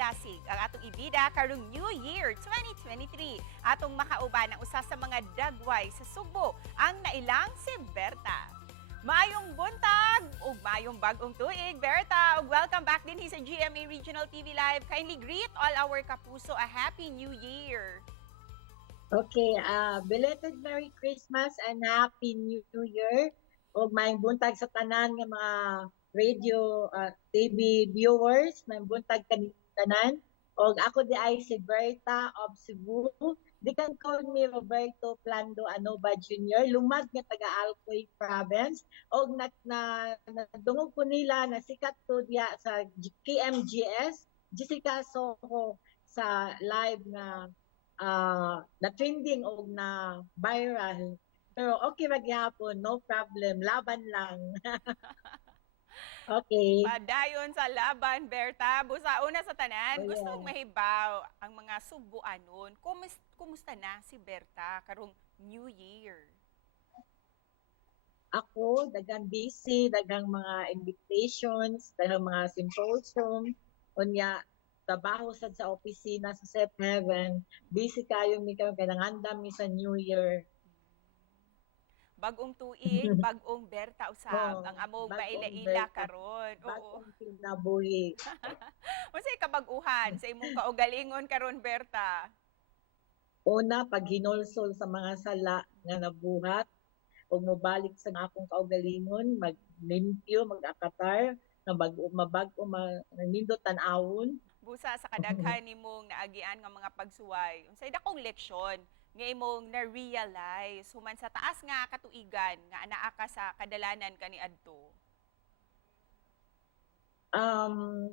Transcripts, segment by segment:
dasig ang atong ibida karong New Year 2023. Atong makauban ang usa sa mga dagway sa Subo, ang nailang si Berta. Maayong buntag ug maayong bag-ong tuig, Berta, ug welcome back din sa GMA Regional TV Live. Kindly greet all our kapuso a Happy New Year. Okay, belated Merry Christmas and Happy New Year. Ug maayong buntag sa tanan nga mga radio, TV viewers, maayong buntag kaning tanan. Og ako di ay si Berta of Cebu. They can call me Roberto Plando Anova Jr., lumad nga taga Alcoy Province. Og nadungog ko nila na sikat to diya sa KMGS, Jessica Soho sa live na trending o na viral. Pero okay ra gyapon, no problem, laban lang. Okay. Padayon sa laban, Berta. Busa una sa tanan, Oh, gusto yeah. kong mahibaw ang mga Subuanon. Kumusta na si Berta karong New Year? Ako, dagang busy, dagang mga invitations, dagang mga symposium, unya trabaho sad sa opisina sa Set Heaven. Busy kayo mi kayo kanangandam mi sa New Year. Bagong tuig, bagong Berta usab. Ang among Bagong maila-ila Berta, karon. Oo. bagong kinabuhi. Unsay kabag-uhan sa imong kaugalingon karon, Berta? Una, pag hinulsol sa mga sala nga nabuhat, o mobalik sa akong kaugalingon, maglimpyo, mag-akatar, na mabag-o, nindot tanawon. Busa sa kadaghan nimong naagian nga mga pagsuway. Unsay dakong leksyon nga imong na-realize human sa taas nga katuigan nga anaa ka sa kadalanan kaniadto?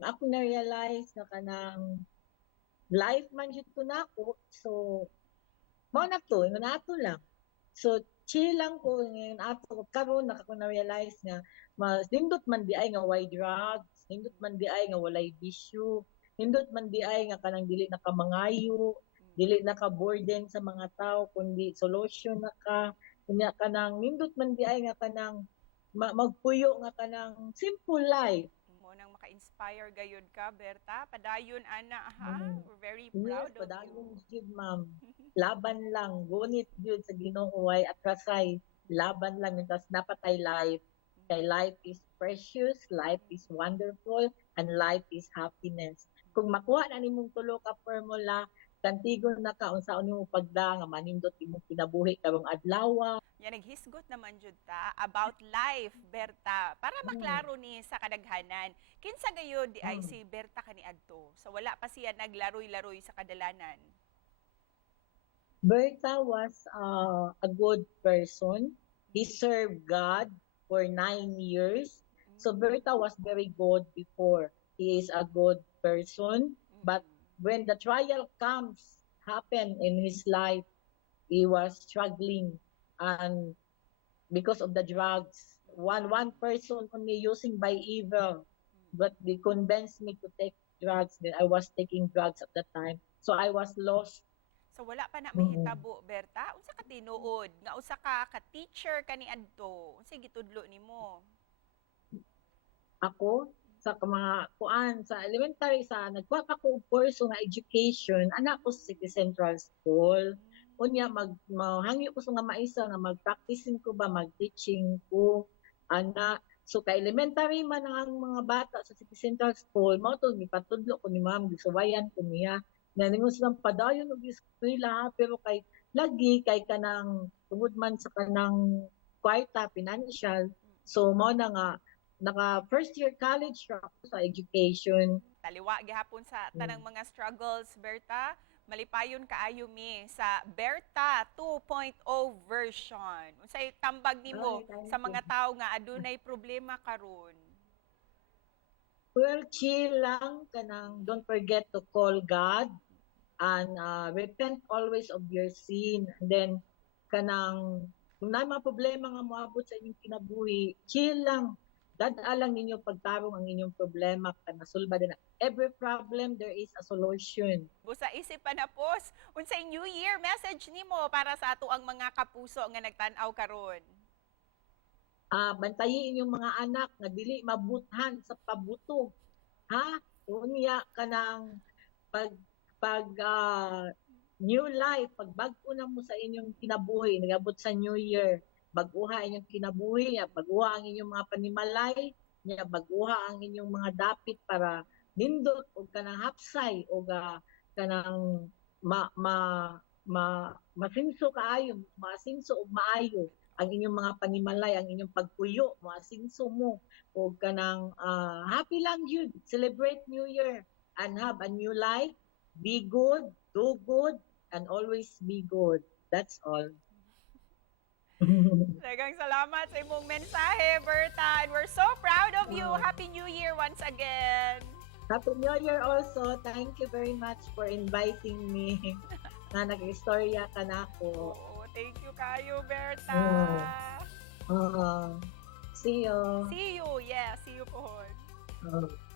Ako na-realize na kanang life man jud ko nako. So, mao na to, ingon ato lang. So, chill lang ko ngayon ato karon na ako na-realize nga mas nindot man di ay nga why drugs, nindot man di ay nga walay bisyo, nindot man di ay nga kanang dili na ka mangayo, dili na ka burden sa mga tao kundi solution na ka, kunya kanang nindot man di ay nga kanang magpuyo nga kanang simple life. Mo nang maka-inspire gayud ka, Berta. Padayon ana ha. Mm. We're very Yes, proud of padayon you. jud ma'am. Laban lang, gunit jud sa Ginoo way atrasay. Laban lang tas dapat ay life. Kay life is precious, life is wonderful, and life is happiness. Kung makuha na nimong tulo ka formula, kantigon na ka unsaon nimo pagda nga manindot imong kinabuhi karong adlaw. Yan, naghisgot naman jud ta about life, Berta. Para maklaro ni sa kadaghanan, kinsa gayud di ay si Berta kaniadto. So wala pa siya naglaroy-laroy sa kadalanan. Berta was a good person. He served God for 9 years. So Berta was very good before. He is a good person. But when the trial happened in his life, he was struggling, and because of the drugs, one person only using by evil, but they convinced me to take drugs. Then I was taking drugs at that time, so I was lost. So wala pa na Mm-mm. mahitabo, Berta. Unsa ka tinuod? Nga usa ka teacher kaniadto. Unsay gitudlo nimo? Ako sa mga kuan sa elementary sa nagkuha pa ko og kurso nga education anak ko sa City Central School. Unya mahangyo ko sa nga maisa nga mag-practicing ko ba mag-teaching ko ana. So ka elementary man ang mga bata sa City Central School mao to gipatudlo ko ni ma'am, gisuwayan ko niya na ningon silang padayon og eskwela pero kay lagi kay kanang tungod man sa kanang kwarta financial, so mao na nga naka first year college ra ako sa education. Taliwa gihapon sa tanang mga struggles, Berta. Malipayon kaayo mi sa Berta 2.0 version. Unsay tambag nimo Ay, thank sa you. mga tawo nga adunay problema karon? Well, chill lang kanang don't forget to call God and repent always of your sin. And then kanang kung na mga problema nga moabot sa inyong kinabuhi, chill lang. Dadaan ninyo pagtarong ang inyong problema kana sulba din. Every problem there is a solution. Busa isip pa na pos. Unsay New Year message nimo para sa ato ang mga kapuso nga nagtan-aw karon? Bantayin inyong mga anak nga dili mabuthan sa pabuto. Ha? Unya kanang new life, pag bag-o na mo sa inyong kinabuhi, nagabot sa New Year, baguha inyong kinabuhi, baguha ang inyong mga panimalay, baguha ang inyong mga dapit para nindot o kanang hapsay o kanang masinso kaayo, masinso og maayo ang inyong mga panimalay, ang inyong pagpuyo, masinso mo o kanang happy lang yun, celebrate New Year and have a new life, be good, do good, and always be good. That's all. Daghang salamat sa imong mensahe, Berta. And we're so proud of you. Oh. Happy New Year once again. Happy New Year also. Thank you very much for inviting me. Na nag-istorya ka na ako. Oo, thank you kayo, Berta. See you. See you. Yeah, see you po. Oh.